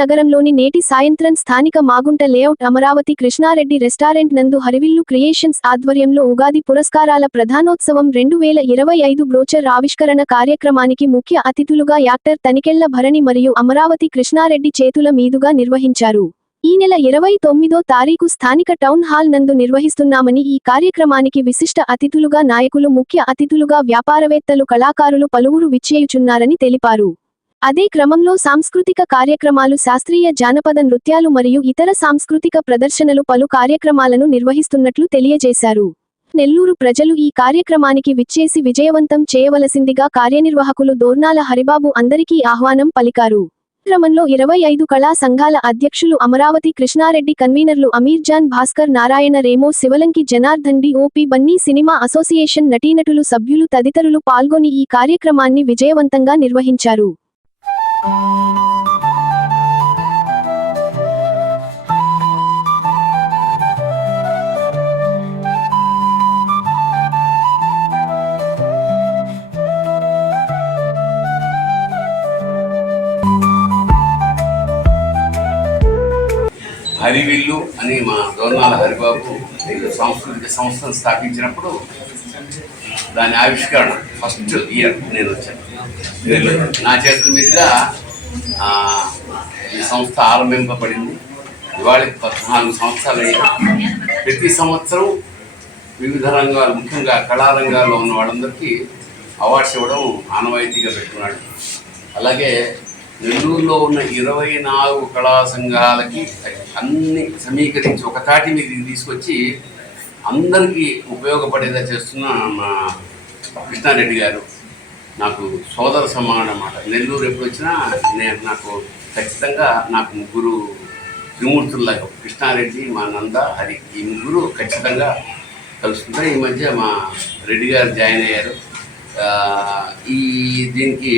నగరంలోని నేటి సాయంత్రం స్థానిక మాగుంట లేఅవుట్ అమరావతి కృష్ణారెడ్డి రెస్టారెంట్ నందు హరివిల్లు క్రియేషన్స్ ఆధ్వర్యంలో ఉగాది పురస్కారాల ప్రధానోత్సవం 2025 బ్రోచర్ ఆవిష్కరణ కార్యక్రమానికి ముఖ్య అతిథులుగా యాక్టర్ తనికెళ్ల భరణి మరియు అమరావతి కృష్ణారెడ్డి చేతుల మీదుగా నిర్వహించారు. ఈ నెల 29వ తారీఖు స్థానిక టౌన్ హాల్ నందు నిర్వహిస్తున్నామని, ఈ కార్యక్రమానికి విశిష్ట అతిథులుగా నాయకులు, ముఖ్య అతిథులుగా వ్యాపారవేత్తలు, కళాకారులు పలువురు విచ్చేయుచున్నారని తెలిపారు. అదే క్రమంలో సాంస్కృతిక కార్యక్రమాలు, శాస్త్రీయ జానపద నృత్యాలు మరియు ఇతర సాంస్కృతిక ప్రదర్శనలు పలు కార్యక్రమాలను నిర్వహిస్తున్నట్లు తెలియజేశారు. నెల్లూరు ప్రజలు ఈ కార్యక్రమానికి విచ్చేసి విజయవంతం చేయవలసిందిగా కార్యనిర్వాహకులు దోర్నాల హరిబాబు అందరికీ ఆహ్వానం పలికారు. క్రమంలో 25 కళా సంఘాల అధ్యక్షులు అమరావతి కృష్ణారెడ్డి, కన్వీనర్లు అమీర్జాన్, భాస్కర్, నారాయణ, రేమో, శివలంకి, జనార్దన్, డి.ఓ.పి. బన్నీ, సినిమా అసోసియేషన్ నటీనటులు, సభ్యులు తదితరులు పాల్గొని ఈ కార్యక్రమాన్ని విజయవంతంగా నిర్వహించారు. హరివిల్లు అని మా దోర్నాల హరిబాబు సాంస్కృతిక సంస్థను స్థాపించినప్పుడు దాని ఆవిష్కరణ ఫస్ట్ ఇయర్ నేను వచ్చాను. నా చేతుల మీదుగా ఈ సంస్థ ఆరంభింపబడింది. ఇవాళకి 14 సంవత్సరాలు అయ్యాయి. ప్రతి సంవత్సరం వివిధ రంగాలు, ముఖ్యంగా కళారంగాల్లో ఉన్న వాళ్ళందరికీ అవార్డ్స్ ఇవ్వడం ఆనవాయితీగా పెట్టుకున్నాడు. అలాగే నెల్లూరులో ఉన్న 24 కళా సంఘాలకి అన్ని సమీకరించి ఒక తాటి మీద తీసుకొచ్చి అందరికీ ఉపయోగపడేలా చేస్తున్న మా కృష్ణారెడ్డి గారు నాకు సోదర సమానం అన్నమాట. నెల్లూరు ఎప్పుడు వచ్చినా నాకు ఖచ్చితంగా నాకు ముగ్గురు త్రిమూర్తుల్లాగా కృష్ణారెడ్డి, మా నంద, హరి, ఈ ముగ్గురు ఖచ్చితంగా కలుస్తుంటారు. ఈ మధ్య మా రెడ్డి గారు జాయిన్ అయ్యారు. దీనికి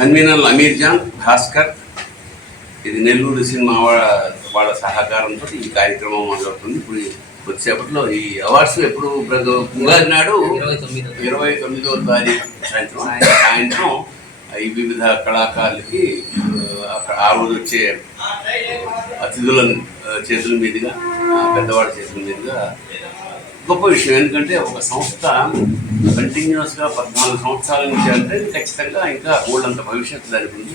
కన్వీనర్లు అమీర్జాన్, భాస్కర్, ఇది నెల్లూరు సినిమా వాళ్ళ సహకారంతో ఈ కార్యక్రమం మొదలవుతుంది. ఇప్పుడు కొద్దిసేపట్లో ఈ అవార్డ్స్ ఎప్పుడు ఉగాది నాడు 29వ తారీఖు సాయంత్రం ఈ వివిధ కళాకారులకి ఆ రోజు వచ్చే అతిథుల చేతుల మీదుగా, పెద్దవాళ్ళ చేతుల మీదుగా గొప్ప విషయం. ఎందుకంటే ఒక సంస్థ కంటిన్యూస్గా 14 సంవత్సరాల నుంచి అంటే ఖచ్చితంగా ఇంకా ఊళ్ళంత భవిష్యత్తు దానికి ఉంది.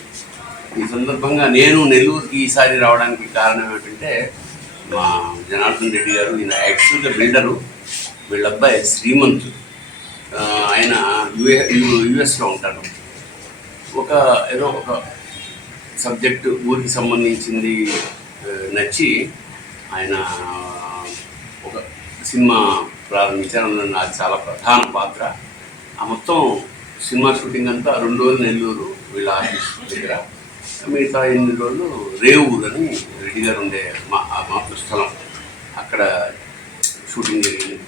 ఈ సందర్భంగా నేను నెల్లూరుకి ఈసారి రావడానికి కారణం ఏంటంటే మా జనార్దన్ రెడ్డి గారు, ఈయన యాక్చువల్గా బిల్డరు, వీళ్ళ అబ్బాయి శ్రీమంత్, ఆయన యుఎస్లో ఉంటారు. ఏదో ఒక సబ్జెక్టు ఊరికి సంబంధించింది నచ్చి ఆయన ఒక సినిమా ప్రారంభించారు. అందులో నాకు చాలా ప్రధాన పాత్ర. ఆ మొత్తం సినిమా షూటింగ్ అంతా 2 రోజులు నెల్లూరు వీళ్ళ ఆఫీస్ దగ్గర, మిగతా 8 రోజులు రేవూరు అని రెడ్డి గారు ఉండే మాతృస్థలం, అక్కడ షూటింగ్ జరిగింది.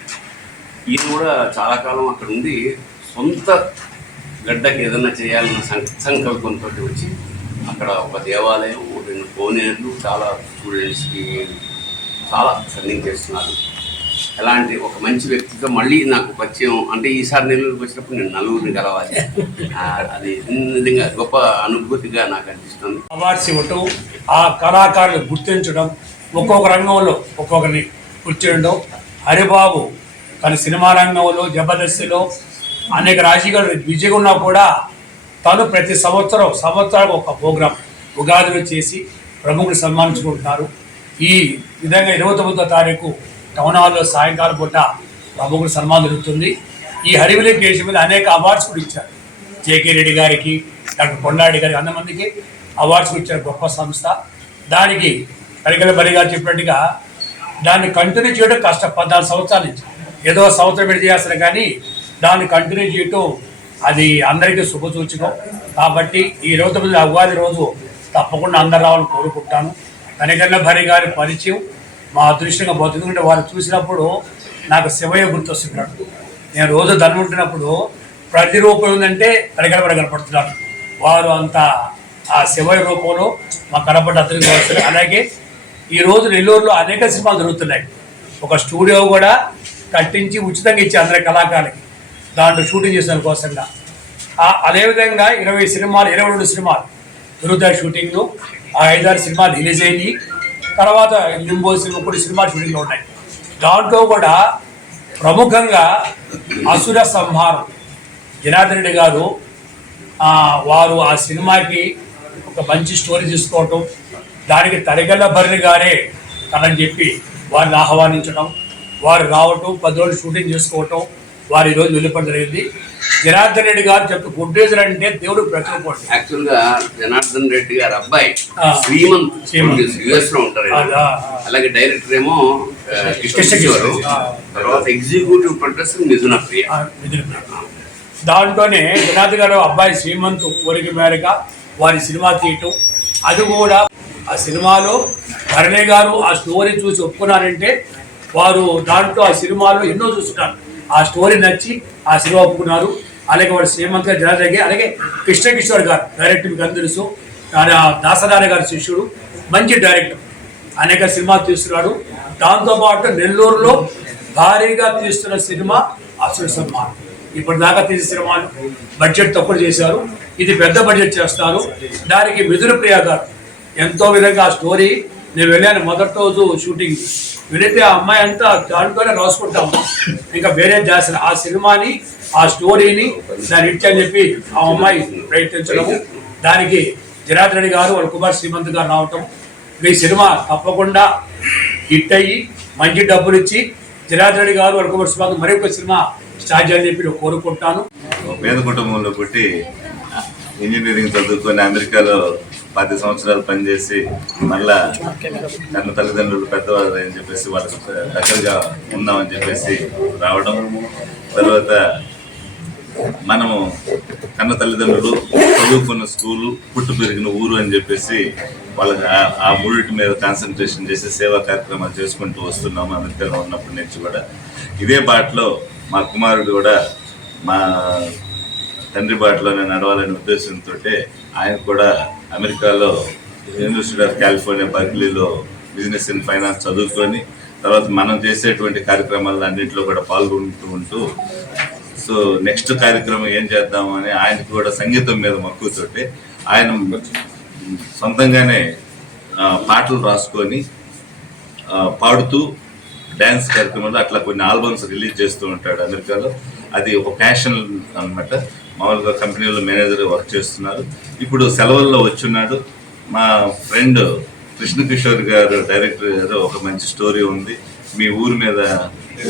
ఈయన కూడా చాలా కాలం అక్కడ ఉండి సొంత గడ్డకి ఏదైనా చేయాలన్న సంకల్పంతో వచ్చి అక్కడ ఒక దేవాలయం, 2 కోనేరులు, చాలా స్టూడెంట్స్కి చాలా ఫండింగ్ చేస్తున్నారు. అలాంటి ఒక మంచి వ్యక్తితో మళ్ళీ నాకు పరిచయం. అంటే ఈసారి నెల్లూరుకి వచ్చినప్పుడు నేను నలుగురిని కలవాలి, అది నిజంగా గొప్ప అనుభూతిగా నాకు అనిపిస్తుంది. అవార్డ్స్ ఇవ్వటం, ఆ కళాకారులు గుర్తించడం, ఒక్కొక్క రంగంలో ఒక్కొక్కరిని గుర్తించడం. హరిబాబు తన సినిమా రంగంలో, జబర్దస్తిలో అనేక రాజకీయాలు బిజీగా ఉన్నా కూడా తను ప్రతి సంవత్సరానికి ఒక ప్రోగ్రాం ఉగాదిలో చేసి ప్రముఖులు సన్మానించుకుంటున్నారు. ఈ విధంగా 29వ తారీఖు టౌన్ హాల్లో సాయంకాలం పూట ప్రముఖులు సన్మానం జరుగుతుంది. ఈ హరివిల్లు క్రియేషన్ మీద అనేక అవార్డ్స్ కూడా ఇచ్చారు. జేకే రెడ్డి గారికి, డాక్టర్ కొండారెడ్డి గారికి, అంతమందికి అవార్డ్స్ కూడా ఇచ్చారు. గొప్ప సంస్థ. దానికి తనికెళ్ల భరణి గారు చెప్పినట్టుగా దాన్ని కంటిన్యూ చేయడం కష్టం. 14 సంవత్సరాల నుంచి ఏదో సంవత్సరం పెట్టి చేస్తారు, కానీ దాన్ని కంటిన్యూ చేయటం అది అందరికీ శుభసూచకం. కాబట్టి ఈ 29 ఉగాది రోజు తప్పకుండా అందరు రావాలని కోరుకుంటాను. తనికెళ్ల భరణి గారి పరిచయం మా అదృష్టంగా పోతుంది. ఎందుకంటే వారు చూసినప్పుడు నాకు శివయ్య గుర్తొస్తున్నాడు. నేను రోజు ధనుంటున్నప్పుడు ప్రతి రూపం ఉందంటే తనికెళ్ల భరణి కనపడుతున్నాడు. వారు అంత ఆ శివయ్య రూపంలో మా కనపడ్డ అతనికి వస్తారు. అలాగే ఈరోజు నెల్లూరులో అనేక సినిమాలు జరుగుతున్నాయి. ఒక స్టూడియో కూడా కట్టించి ఉచితంగా ఇచ్చి అందరి కళాకారులకి దాంట్లో షూటింగ్ చేసిన కోసంగా. అదేవిధంగా 22 సినిమాలు దొరుకుతాయి షూటింగ్లు. ఆ 5-6 సినిమాలు రిలీజ్ అయింది. తర్వాత లింబో సినిమా కొన్ని సినిమాలు షూటింగ్లో ఉన్నాయి. దాంట్లో కూడా ప్రముఖంగా అసుర సంహారం జనార్దన్ రెడ్డి గారు వారు ఆ సినిమాకి ఒక మంచి స్టోరీ తీసుకోవటం, దానికి తరిగల్ల భరణి గారే కథని చెప్పి వారిని ఆహ్వానించడం, వారు రావటం, 10 రోజులు షూటింగ్ చేసుకోవటం, వారు ఈరోజు వెళ్ళిపోవడం జరిగింది. జనార్దన్ రెడ్డి గారు చెప్తూ ప్రొడ్యూసర్ అంటే దేవుడు ప్రతిపోండి. యాక్చువల్గా జనార్దన్ రెడ్డి గారు అబ్బాయి శ్రీమంత్ యుఎస్ లో ఉంటారు. అలాగే డైరెక్టర్ ఏమో కృష్ణకిషోర్, తర్వాత ఎగ్జిక్యూటివ్ ప్రొడ్యూసర్ మిథున ప్రియ. దాంట్లోనే జనార్దన్ గారు అబ్బాయి శ్రీమంత్ కోరిక మేరగా వారి సినిమా తీయటం, అది కూడా ఆ సినిమాలో భరణి గారు ఆ స్టోరీ చూసి ఒప్పుకున్నారంటే వారు దాంట్లో ఆ సినిమాలో ఎన్నో చూస్తుంటారు. ఆ స్టోరీ నచ్చి ఆ సినిమా ఒప్పుకున్నారు. అలాగే వాడు శ్రీమంత్ గారు జనార్దన్ రెడ్డి, అలాగే కృష్ణకిషోర్ గారు డైరెక్టర్ మీకు అందరూ తెలుసు, దాసనారాయణ గారి శిష్యుడు, మంచి డైరెక్టర్, అనేక సినిమాలు తీస్తున్నాడు. దాంతోపాటు నెల్లూరులో భారీగా తీస్తున్న సినిమా అసుర సంహారం. ఇప్పటిదాకా తీసే సినిమాలు బడ్జెట్ తక్కువ చేశారు, ఇది పెద్ద బడ్జెట్ చేస్తారు. దానికి మిథున ప్రియ గారు ఎంతో విధంగా ఆ స్టోరీ, నేను వెళ్ళాను మొదటి రోజు షూటింగ్, వెళితే ఆ అమ్మాయి అంతా దాంట్లోనే రాసుకుంటాము, ఇంకా వేరే చేస్తారు ఆ సినిమాని, ఆ స్టోరీని దాన్ని ఇచ్చని చెప్పి ఆ అమ్మాయి ప్రయత్నించడము, దానికి జనార్దన్ రెడ్డి గారు వాళ్ళ కుమార్ శ్రీమంత్ గారు రావటం, ఈ సినిమా తప్పకుండా హిట్ అయ్యి మంచి డబ్బులు ఇచ్చి జనార్దన్ రెడ్డి గారు వాళ్ళ కుమార్ శ్రీమంత్ మరొక సినిమా స్టార్ట్ చేయాలని చెప్పి నేను కోరుకుంటాను. పేద కుటుంబంలో పుట్టి ఇంజనీరింగ్ చదువుకొని అమెరికాలో 10 సంవత్సరాలు పనిచేసి మళ్ళా తన తల్లిదండ్రులు పెద్దవాళ్ళు అని చెప్పేసి వాళ్ళకి దగ్గరగా ఉందామని చెప్పేసి రావడం, తర్వాత మనము కన్న తల్లిదండ్రులు చదువుకున్న స్కూలు, పుట్టు పెరిగిన ఊరు అని చెప్పేసి వాళ్ళకి ఆ మూడింటి మీద కాన్సన్ట్రేషన్ చేసి సేవా కార్యక్రమాలు చేసుకుంటూ వస్తున్నాము అమెరికాలో ఉన్నప్పటి నుంచి కూడా. ఇదే బాటలో మా కుమారుడు కూడా మా తండ్రి బాటలోనే నడవాలనే ఉద్దేశంతో ఆయన కూడా అమెరికాలో యూనివర్సిటీ ఆఫ్ కాలిఫోర్నియా బర్క్లీలో బిజినెస్ అండ్ ఫైనాన్స్ చదువుకొని తర్వాత మనం చేసేటువంటి కార్యక్రమాలు అన్నింటిలో కూడా పాల్గొంటూ ఉంటూ, సో నెక్స్ట్ కార్యక్రమం ఏం చేద్దాము అని ఆయనకు కూడా సంగీతం మీద మక్కువతోటి ఆయన సొంతంగానే పాటలు రాసుకొని పాడుతూ డ్యాన్స్ కార్యక్రమాలు అట్లా కొన్ని ఆల్బమ్స్ రిలీజ్ చేస్తూ ఉంటాడు అమెరికాలో. అది ఒక ప్యాషన్ అనమాట. మామూలుగా కంపెనీలో మేనేజర్ వర్క్ చేస్తున్నారు. ఇప్పుడు సెలవుల్లో వచ్చున్నాడు. మా ఫ్రెండ్ కృష్ణకిషోర్ గారు డైరెక్టర్ గారు ఒక మంచి స్టోరీ ఉంది, మీ ఊరి మీద,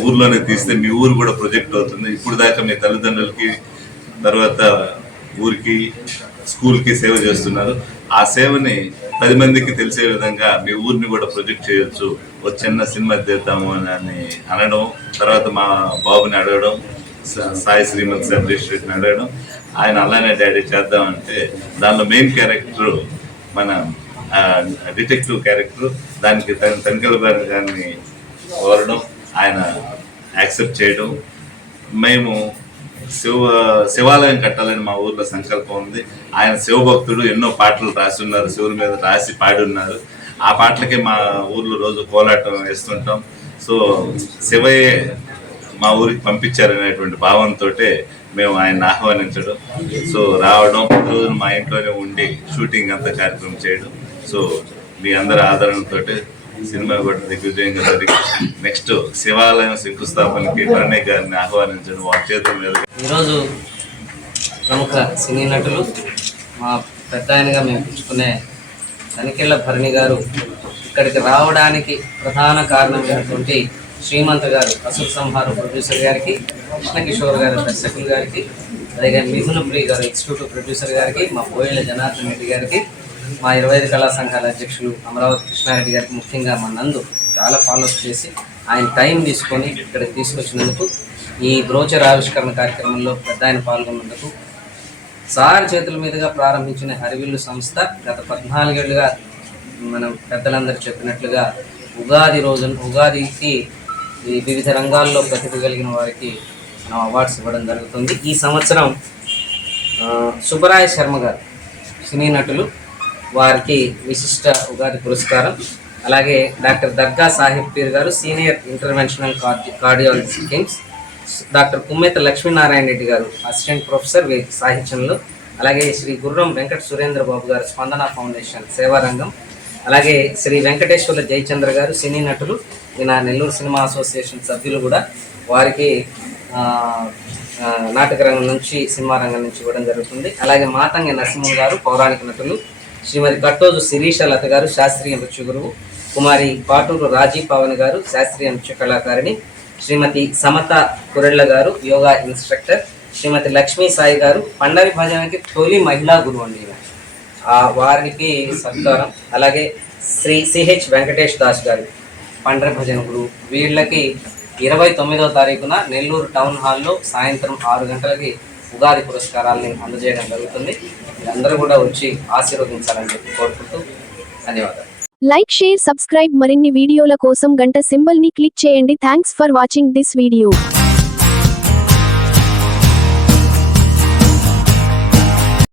ఊర్లోనే తీస్తే మీ ఊరు కూడా ప్రొజెక్ట్ అవుతుంది. ఇప్పుడు దాకా మీ తల్లిదండ్రులకి తర్వాత ఊరికి స్కూల్కి సేవ చేస్తున్నారు. ఆ సేవని 10 మందికి తెలిసే విధంగా మీ ఊరిని కూడా ప్రొజెక్ట్ చేయొచ్చు, ఒక చిన్న సినిమా తీద్దాము అని అనడం, తర్వాత మా బాబుని అడగడం, సాయి శ్రీమంత్ సెలబ్రేషన్ అడగడం, ఆయన అలానే డాడీ చేద్దామంటే దానిలో మెయిన్ క్యారెక్టర్ మన డిటెక్టివ్ క్యారెక్టర్, దానికి తనికెళ్ళ గారిని కోరడం, ఆయన యాక్సెప్ట్ చేయడం. మేము శివాలయం కట్టాలని మా ఊర్లో సంకల్పం ఉంది. ఆయన శివభక్తుడు, ఎన్నో పాటలు రాసి ఉన్నారు, శివుని మీద రాసి పాడి ఉన్నారు. ఆ పాటలకే మా ఊర్లో రోజు కోలాటం వేస్తుంటాం. సో శివయ్యే మా ఊరికి పంపించారనేటువంటి భావంతో మేము ఆయన ఆహ్వానించడం, సో రావడం, 10 రోజులు మా ఇంట్లోనే ఉండి షూటింగ్ అంతా కార్యక్రమం చేయడం. సో మీ అందరి ఆదరణతో సినిమా కూడా దిగ్విజయంగా జరిగి నెక్స్ట్ శివాలయం శంకుస్థాపనకి భరణి గారిని ఆహ్వానించడం వాళ్ళ చేతుల మీద. ఈరోజు ప్రముఖ సినీ నటులు, మా పెద్ద ఆయనగా మేము పిలుచుకునే తనికెళ్ళ భరణి గారు ఇక్కడికి రావడానికి ప్రధాన కారణమైనటువంటి శ్రీమంత్ గారు అసుర సంహారం ప్రొడ్యూసర్ గారికి, కృష్ణకిషోర్ గారు దర్శకులు గారికి, అలాగే మిథున ప్రియ గారు ఎగ్జిక్యూటివ్ ప్రొడ్యూసర్ గారికి, మా పోయేళ్ళ జనార్దన్ రెడ్డి గారికి, మా 25 కళా సంఘాల అధ్యక్షులు అమరావతి కృష్ణారెడ్డి గారికి, ముఖ్యంగా మా నందు చాలా ఫాలోఅప్ చేసి ఆయన టైం తీసుకొని ఇక్కడికి తీసుకొచ్చినందుకు, ఈ బ్రోచర్ ఆవిష్కరణ కార్యక్రమంలో పెద్ద ఆయన పాల్గొన్నందుకు, సార్ చేతుల మీదుగా ప్రారంభించిన హరివిల్లు సంస్థ గత 14 ఏళ్ళుగా మనం పెద్దలందరూ చెప్పినట్లుగా ఉగాదికి ఈ వివిధ రంగాల్లో ప్రతిభ కలిగిన వారికి మనం అవార్డ్స్ ఇవ్వడం జరుగుతుంది. ఈ సంవత్సరం సుబ్బరాయ శర్మ గారు సినీ నటులు, వారికి విశిష్ట ఉగాది పురస్కారం, అలాగే doctor Darga Sahib Peer garu senior interventional cardiologist KIMS, doctor Kummetha Lakshminarayana Reddy garu assistant professor సాహిత్యంలో, అలాగే శ్రీ గుర్రం వెంకట సురేంద్ర బాబు గారు స్పందన ఫౌండేషన్ సేవారంగం, అలాగే శ్రీ వెంకటేశ్వర్ల జయచంద్ర గారు సినీ నటులు, ఈయన నెల్లూరు సినిమా అసోసియేషన్ సభ్యులు కూడా, వారికి నాటక రంగం నుంచి సినిమా రంగం నుంచి ఇవ్వడం జరుగుతుంది. అలాగే మాతంగి నరసింహం గారు పౌరాణిక నటులు, శ్రీమతి కట్టోజు శిరీష లత గారు శాస్త్రీయ నృత్య గురువు, కుమారి పాటూరు రాజీ పవన్ గారు శాస్త్రీయ నృత్య కళాకారిణి, శ్రీమతి సమత కురెళ్ళ గారు యోగా ఇన్స్ట్రక్టర్, శ్రీమతి లక్ష్మీ సాయి గారు పండరి భజనకి తొలి మహిళా గురువు అండి, వారికి సత్కారం. అలాగే శ్రీ సిహెచ్ వెంకటేష్ దాస్ గారు పండరి భజన గురువు, వీళ్ళకి 29వ తారీఖున నెల్లూరు టౌన్ హాల్లో సాయంత్రం 6 గంటలకి ఉగాది పురస్కారాలని అందజేయడం జరుగుతుంది. అందరూ కూడా వచ్చి ఆశీర్వదించాలని చెప్పి కోరుకుంటూ ధన్యవాదాలు. Like, share, subscribe. మరిన్ని వీడియోల కోసం గంట సింబల్ ని క్లిక్ చేయండి. Thanks for watching this video.